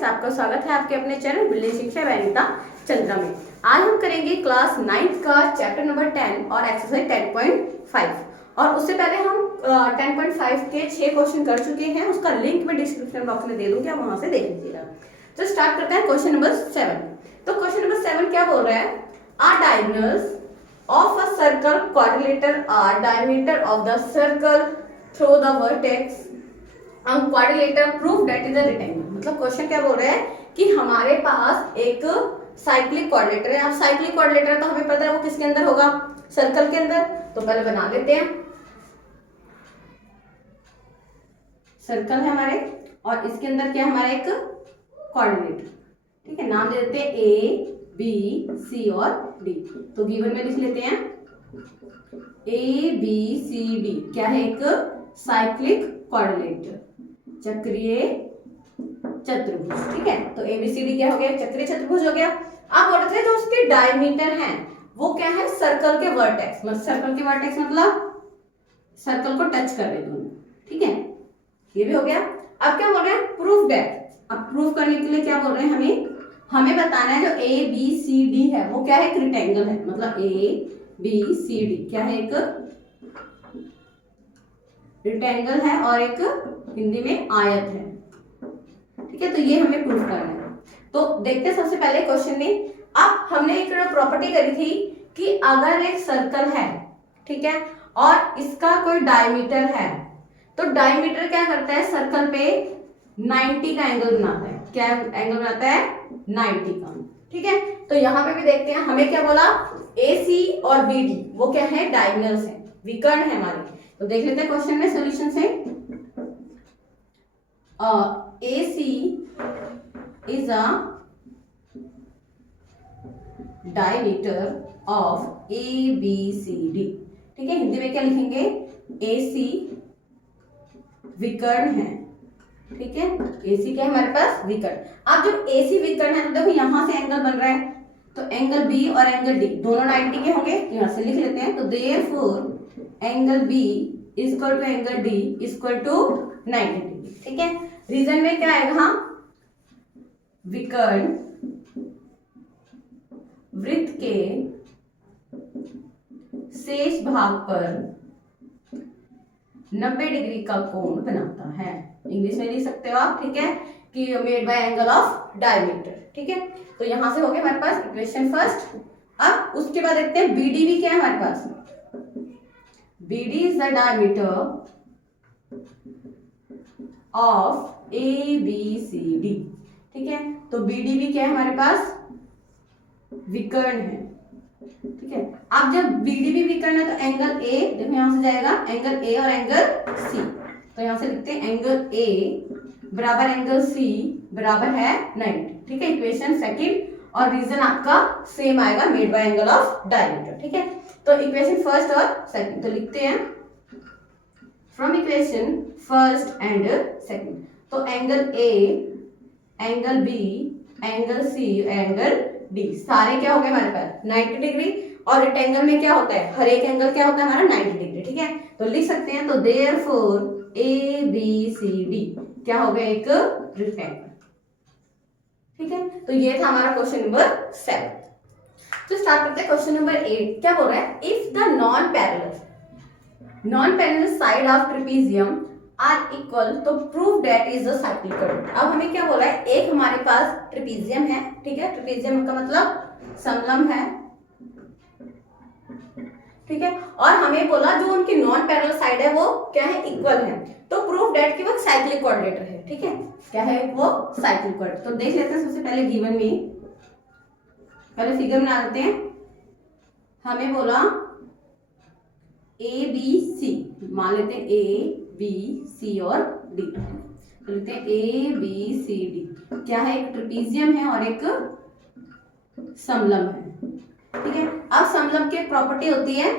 Friends, आपका स्वागत है आपके अपने चैनल बिल्डिंग शिक्षा वैनिता चंद्रा में। आज हम करेंगे क्लास 9th का चैप्टर नंबर 10 और एक्सरसाइज 10.5। और उससे पहले हम 10.5 के 6 क्वेश्चन कर चुके हैं। उसका लिंक मैं डिस्क्रिप्शन बॉक्स में दे दूंगी, आप वहां से देख लीजिएगा। तो स्टार्ट करते हैं क्वेश्चन नंबर 7। तो क्वेश्चन नंबर 7 क्या बोल रहा है? Are diagonals of a circle quadrilateral are diameter of the circle through the vertex quadrilateral proof that is a rectangle. मतलब क्वेश्चन क्या बोल रहे हैं कि हमारे पास एक साइक्लिक क्वाड्रिलेटर है। अब साइक्लिक क्वाड्रिलेटर तो हमें पता है वो किसके अंदर होगा, सर्कल के अंदर। तो पहले बना लेते हैं। सर्कल है हमारे और इसके अंदर क्या है हमारा एक क्वाड्रिलेटर। ठीक है, नाम दे देते हैं ए बी सी और डी। तो गिवन में लिख लेते हैं ए बी सी डी क्या है, एक साइक्लिक क्वाड्रिलेटर, चक्रीय चतुर्भुज। ठीक है, तो एबीसीडी क्या हो गया, चक्रीय चतुर्भुज हो गया। अब बोलते हैं जो उसके डायमीटर हैं वो क्या है, सर्कल के वर्टेक्स। सर्कल के वर्टेक्स मतलब सर्कल को टच कर रहे दोनों। ठीक है, ये भी हो गया। अब क्या बोल रहे हैं, प्रूफ दैट। अब प्रूफ करने के लिए क्या बोल रहे हैं, हमें बताना है जो ए बी सी डी है वो क्या है, एक रेक्टेंगल है। मतलब ए बी सी डी क्या है, एक रेक्टेंगल है और एक हिंदी में आयत है। ठीक है, तो ये हमें प्रूफ करना है। तो देखते हैं सबसे पहले क्वेश्चन में। अब हमने एक प्रॉपर्टी करी थी कि अगर एक सर्कल है, ठीक है, और इसका कोई डायमीटर है, तो डायमीटर क्या करता है, सर्कल पे 90 का एंगल बनाता है। क्या एंगल बनाता है, 90 का। ठीक है, तो यहाँ पे भी देखते हैं हमें क्या बोला, ए सी और बी डी वो क्या है, डायगोनल्स है, विकर्ण है हमारे। तो देख लेते हैं क्वेश्चन में सॉल्यूशन से। AC is a diameter of ABCD। ठीक है, हिंदी में क्या लिखेंगे, AC विकर्ण है। ठीक है, AC क्या है हमारे पास, विकर्ण। अब जब AC विकर्ण है तो देखो यहां से एंगल बन रहा है, तो एंगल B और एंगल D दोनों 90 के होंगे। तो यहां से लिख लेते हैं। तो therefore angle B equal to angle D equal to 90 degree. ठीक है, रीजन में क्या आएगा, विकर्ण वृत्त के शेष भाग पर 90 डिग्री का कोण बनाता है। इंग्लिश में लिख सकते हो आप। ठीक है, कि made by angle of diameter. ठीक है, तो यहां से हो गया हमारे पास इक्वेशन फर्स्ट। अब उसके बाद देखते हैं बीडी भी क्या है हमारे पास। BD is the diameter of ABCD। ठीक है, तो BD भी क्या है हमारे पास, विकर्ण है। ठीक है, अब जब BD भी विकर्ण है तो एंगल A देखो यहां से जाएगा, एंगल A और एंगल C। तो यहां से लिखते हैं एंगल A बराबर एंगल C बराबर है 90। ठीक है, इक्वेशन सेकंड। और रीजन आपका सेम आएगा, made by angle of diameter. ठीक है, तो इक्वेशन फर्स्ट और सेकंड तो लिखते हैं from equation first and second. तो angle A, angle B, angle C, angle D सारे क्या हो गए हमारे पास 90 डिग्री। और रेक्टेंगल में क्या होता है, हर एक एंगल क्या होता है हमारा 90 डिग्री। ठीक है, तो लिख सकते हैं। तो देयरफॉर ABCD क्या हो गया, एक रेक्टेंगल। ठीक है, तो ये था हमारा क्वेश्चन नंबर 7। तो स्टार्ट करते हैं क्वेश्चन नंबर 8। क्या बोल रहा है, if the non parallel side of trapezium are equal तो prove that is a cyclic quadrilateral. अब हमें क्या बोला है, एक हमारे पास ट्रेपेजियम है। ठीक है, ट्रेपेजियम का मतलब समलंब है। ठीक है, और हमें बोला जो उनकी नॉन पैरेलल साइड है वो क्या है, इक्वल है। तो प्रूफ दैट कि वो साइक्लिक क्वाड्रिलेटर है। ठीक है, क्या है वो, साइक्लिक क्वाड्रिलेटर। तो देख लेते हैं सबसे पहले गिवन में, पहले फिगर बना लेते हैं। हमें बोला ए बी सी, मान लेते हैं ए बी सी और डी। तो लेते हैं ए बी सी डी क्या है, एक ट्रेपेजियम है और एक समलंब है। ठीक है, अब समलंब की एक प्रॉपर्टी होती है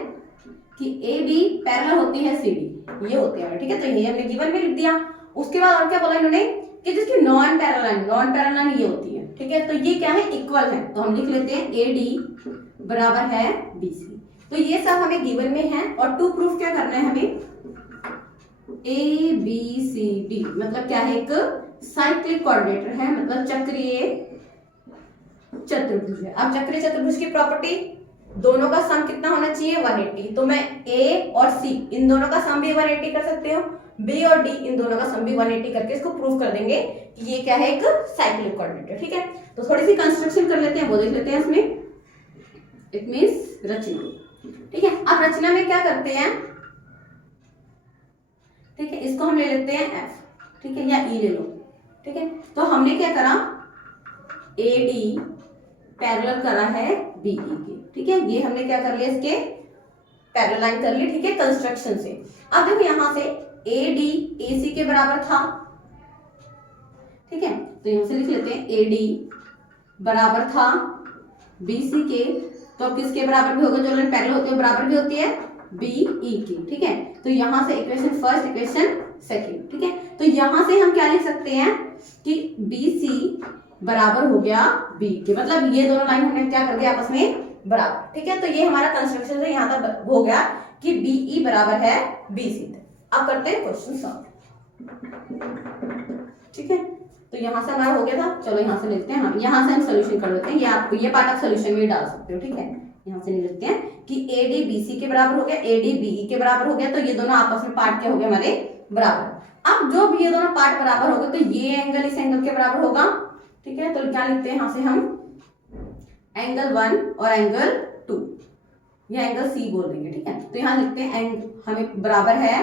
कि ए बी पैरेलल होती है सी डी, ये होते हैं। ठीक है, तो ये हमने गिवन में लिख दिया। उसके बाद और क्या बोला इन्होंने कि जिसकी नॉन पैरेलल ये होती है। ठीक है, तो ये क्या है, इक्वल है। तो हम लिख लेते हैं ए डी बराबर है बी सी। तो ये सब हमें गिवन में है। और टू प्रूफ क्या करना है हमें, ए बी सी डी मतलब क्या है, एक साइक्लिक कोऑर्डिनेटर है, मतलब चक्रीय चतुर्भुज है। अब चक्रीय चतुर्भुज की प्रॉपर्टी, दोनों का सम कितना होना चाहिए 180। तो मैं ए और सी इन दोनों का सम भी 180 कर सकते हो, बी और डी इन दोनों का सम भी 180 करके इसको प्रूव कर देंगे कि ये क्या है, एक साइक्लिक कोऑर्डिनेटर। ठीक है, तो थोड़ी सी कंस्ट्रक्शन कर लेते हैं, वो देख लेते हैं इसमें। इट मींस रचना। ठीक है, अब रचना में क्या करते हैं, ठीक है, इसको हम ले लेते हैं एफ, ठीक है, या ई ले लो। ठीक है, तो हमने क्या करा, ए डी पैरेलल करा है बीई के। ठीक है, ये हमने क्या कर लिया, इसके पैरेलल लाइन कर ली। ठीक है, कंस्ट्रक्शन से। अब देखो यहां से ए डी ए सी के बराबर था। ठीक है, तो यहां से लिख लेते हैं ए डी बराबर था बी सी के। तो अब किसके बराबर भी होगा, जो लाइन पैरेलल होती है बराबर भी होती है बीई की। ठीक है, तो यहां से इक्वेशन फर्स्ट, इक्वेशन सेकंड। ठीक है, तो यहां से हम क्या लिख सकते हैं कि बी सी बराबर हो गया बी के, मतलब ये दोनों लाइन हमने क्या कर दिया आपस में बराबर। ठीक है, तो ये हमारा कंस्ट्रक्शन से यहाँ तक हो गया कि बीई बराबर है बी सी तक। अब करते हैं क्वेश्चन सॉल्व। ठीक है, तो यहाँ से हमारा हो गया था, चलो यहाँ से लिखते हैं, हम यहाँ से हम सोल्यूशन कर देते हैं। ये आप ये पार्ट आप सोल्यूशन में डाल सकते हो। ठीक है, यहाँ से लिखते हैं कि ए डी बी सी के बराबर हो गया, ए डी बीई के बराबर हो गया, तो ये दोनों आपस में पार्ट क्या हो गए हमारे बराबर। अब जो भी ये दोनों पार्ट बराबर हो गए, तो ये एंगल इस एंगल के बराबर होगा। ठीक है, तो क्या लिखते हैं यहाँ से हम एंगल 1 और एंगल 2, या एंगल सी बोल देंगे। ठीक है, तो यहाँ लिखते हैं हमें बराबर है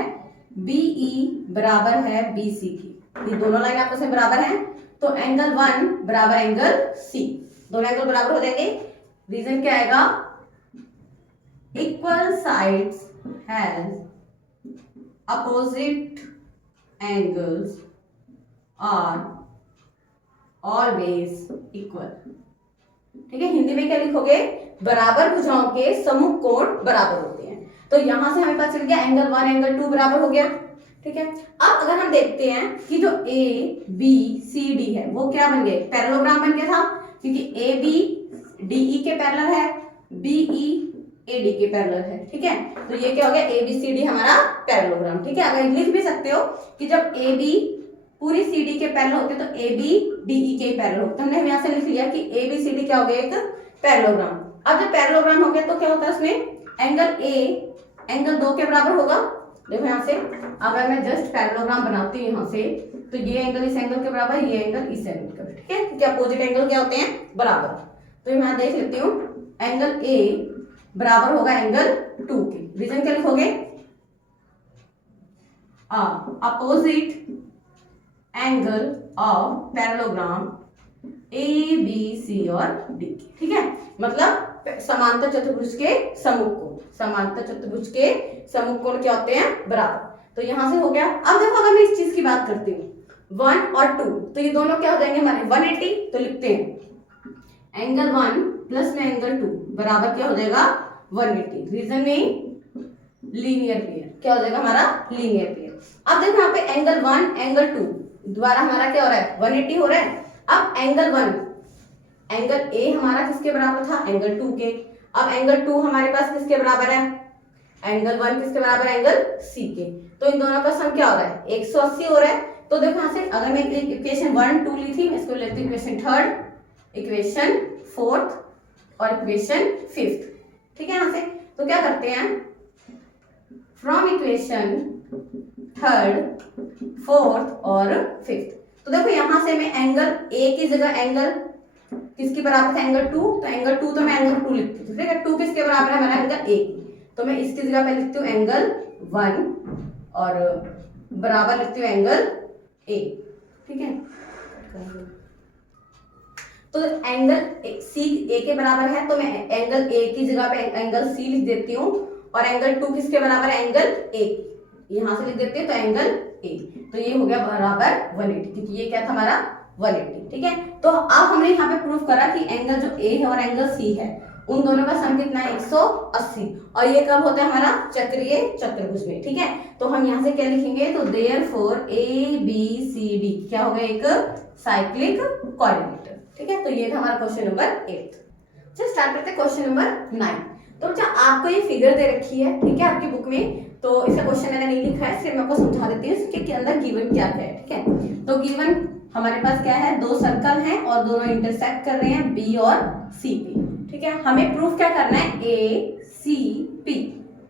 बीई बराबर है बी सी की, ये दोनों लाइन आपस में बराबर है, तो एंगल 1 बराबर एंगल सी, दोनों एंगल बराबर हो जाएंगे। रीजन क्या आएगा, equal sides has opposite angles are always equal. ठीक है, हिंदी में क्या लिखोगे, बराबर भुजाओं के सम्मुख कोण बराबर होते हैं। तो यहां से हमें पता चल गया एंगल 1 एंगल 2 बराबर हो गया। ठीक है, अब अगर हम देखते हैं कि जो ए बी सी डी है वो क्या बन गए, पैरेललोग्राम बन गया था, क्योंकि ए बी डी ई के पैरेलल है, बी ई ए डी के पैरेलल है। ठीक है, तो ये क्या हो गया, ए बी सी डी हमारा पैरेललोग्राम। ठीक है, अगर लिख भी सकते हो कि जब ए बी पूरी सी डी के पैरेलल होते तो ए बी डी ई के पैरेलल होते, हमने यहाँ से लिख लिया कि ए बी सी डी क्या हो गया, एक पैरेललोग्राम। अब जब पैरेललोग्राम हो गया तो क्या होता है उसमें, एंगल ए एंगल 2 के बराबर होगा। देखो यहाँ से अगर मैं जस्ट पैरेललोग्राम बनाती हूँ यहाँ से, तो ये एंगल इस एंगल के बराबर, ये एंगल इस एंगल के बराबर। ठीक है, क्योंकि अपोजिट एंगल क्या होते हैं बराबर। तो यहाँ देख लेती हूँ, एंगल ए बराबर होगा एंगल 2 के। रीजन क्या लिखोगे, opposite angle of parallelogram A B C और डी। ठीक है, मतलब समांतर चतुर्भुज के सम्मुख कोण, समांतर चतुर्भुज के सम्मुख कोण क्या होते हैं बराबर। तो यहां से हो गया। अब देखो अगर मैं इस चीज की बात करती हूँ 1 और 2, तो ये दोनों क्या हो जाएंगे हमारे 180। तो लिखते हैं एंगल 1 प्लस में एंगल 2 बराबर क्या हो जाएगा 180। रीजन में लीनियर पेयर, क्या हो जाएगा हमारा लीनियर पेयर। अब देखो यहाँ पे एंगल 1 एंगल 2 द्वारा हमारा क्या हो रहा है 180 हो रहा है। अब एंगल 1 एंगल ए हमारा किसके बराबर था, एंगल 2 के। अब एंगल 2 हमारे पास किसके बराबर है, एंगल 1 किसके बराबर है, एंगल सी के। तो इन दोनों का सम क्या हो रहा है 180 हो रहा है। तो देखो यहाँ से अगर मैं इक्वेशन 1 2 ली थी, मैं इसको लेती हूँ इक्वेशन 3rd, इक्वेशन 4th और इक्वेशन 5th। ठीक है, यहाँ से तो क्या करते हैं, फ्रॉम इक्वेशन 3rd 4th और 5th। तो देखो यहां से मैं एंगल ए की जगह एंगल किसके बराबर था, एंगल 2, तो एंगल 2 तो मैं एंगल 2 लिखती हूँ। ठीक है, 2 किसके बराबर है हमारा एंगल ए, तो मैं इसकी जगह पे लिखती हूँ एंगल 1 और बराबर लिखती हूँ एंगल ए। ठीक है, तो एंगल सी ए के बराबर है, तो मैं एंगल ए की जगह पे एंगल सी लिख देती हूँ, और एंगल 2 किसके बराबर है, एंगल ए, यहां से लिख देते हैं तो एंगल ए। तो ये हो गया बराबर 180, क्योंकि ये क्या था हमारा 180। ठीक है, तो अब हमने यहाँ पे प्रूफ करा कि एंगल जो ए है और एंगल सी है उन दोनों का सम कितना है 180, और ये कब होता है हमारा चक्रीय चतुर्भुज में। ठीक है, तो हम यहाँ से क्या लिखेंगे, तो therefore A B C D क्या होगा, एक साइक्लिक कोऑर्डिनेटर। ठीक है, तो ये था हमारा क्वेश्चन नंबर 8। चलिए स्टार्ट करते हैं क्वेश्चन नंबर 9। तो बच्चा आपको ये फिगर दे रखी है, ठीक है, आपकी बुक में, तो इसका क्वेश्चन मैंने नहीं लिखा है, सिर्फ मैं आपको समझा देती हूँ इसके अंदर गिवन क्या है। ठीक है, तो गिवन हमारे पास क्या है, दो सर्कल हैं और दोनों इंटरसेक्ट कर रहे हैं बी और सी पे। ठीक है, हमें प्रूफ क्या करना है, ए सी पी,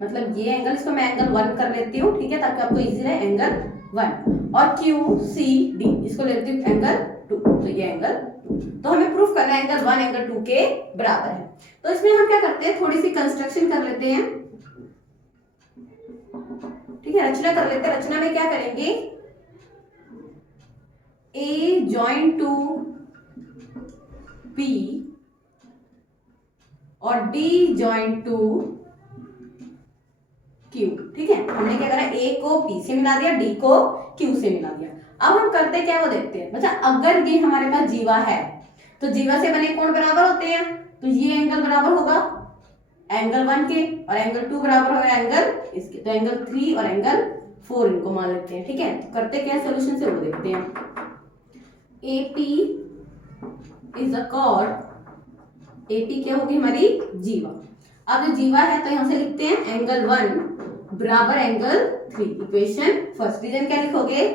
मतलब ये एंगल, इसको मैं एंगल 1 कर लेती हूँ। ठीक है, ताकि आपको इजी रहे, एंगल 1 और क्यू सी डी इसको लेती हूँ एंगल 2, तो ये एंगल 2। तो हमें प्रूफ करना है एंगल 1 एंगल 2 के बराबर है। तो इसमें हम क्या करते हैं, थोड़ी सी कंस्ट्रक्शन कर लेते हैं। ठीक है, रचना कर लेते हैं। रचना में क्या करेंगे, ए जॉइन टू पी और डी जॉइन टू क्यू। ठीक है, हमने क्या करा, ए को पी से मिला दिया, डी को क्यू से मिला दिया। अब हम करते क्या, वो देखते हैं। मतलब अगर ये हमारे पास जीवा है तो जीवा से बने कोण बराबर होते हैं, तो ये एंगल बराबर होगा एंगल 1 के और एंगल 2 बराबर होगा एंगल इसके, तो एंगल 3 और एंगल 4 इनको मान लेते हैं। ठीक है, तो करते क्या सोल्यूशन से, वो देखते हैं। AP is a cord, AP क्या होगी हमारी, जीवा। अब जो जीवा है तो यहां से लिखते हैं एंगल 1 बराबर एंगल 3। इक्वेशन फर्स्ट, रीजन क्या लिखोगे,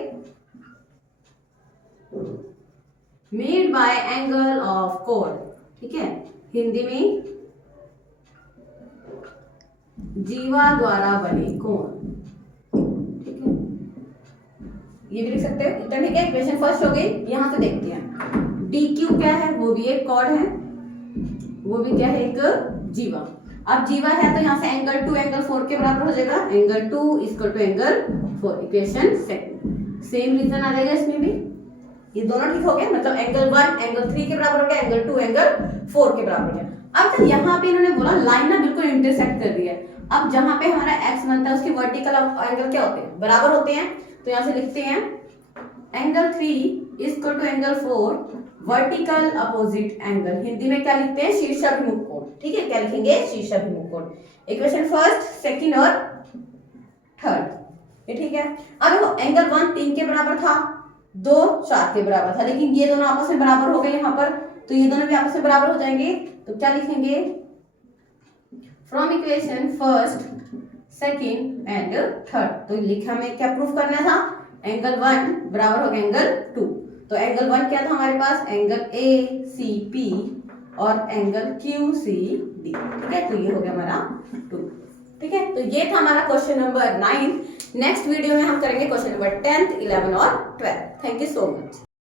made by angle of chord. ठीक है, हिंदी में जीवा द्वारा बने कोण। ठीक है, ये भी लिख सकते हो इतना। ठीक है, इक्वेशन फर्स्ट हो गई। यहां से देखते हैं डी क्यू क्या है, वो भी एक कॉर्ड है, वो भी क्या है, एक जीवा। अब जीवा है तो यहाँ से एंगल 2 एंगल 4 के बराबर हो जाएगा, angle 2 equal to angle 4। Equation second, same reason आ जाएगा इसमें भी, ये दोनों ठीक हो गए। मतलब एंगल 1 एंगल 3 के बराबर हो गया, एंगल 2 एंगल 4 के बराबर हो गया। अब जब यहाँ पे इन्होंने बोला लाइन ना बिल्कुल इंटरसेक्ट कर रही है, अब जहां पे हमारा एक्स बनता है उसके वर्टिकल एंगल क्या होते हैं, बराबर होते हैं। तो यहां से लिखते हैं angle 3 equal to angle 4 vertical opposite angle. Hindi में क्या लिखते हैं, शीर्षाभिमुख कोण। ठीक है, क्या लिखेंगे, शीर्षाभिमुख कोण। इक्वेशन फर्स्ट सेकंड और थर्ड, ये ठीक है। अब देखो एंगल 1 3 के बराबर था, 2 4 के बराबर था, लेकिन ये दोनों आपस में बराबर हो गए यहाँ पर, तो ये दोनों भी आपस में बराबर हो जाएंगे। तो क्या लिखेंगे, from equation first second and third. तो लिखा में क्या प्रूफ करना था, एंगल 1 बराबर हो गया एंगल 2। तो एंगल 1 क्या था हमारे पास, एंगल ACP और एंगल QCD। ठीक है, तो ये हो गया हमारा 2। ठीक है, तो ये था हमारा क्वेश्चन नंबर 9। नेक्स्ट वीडियो में हम करेंगे क्वेश्चन नंबर 10th 11 और 12। Thank you so much.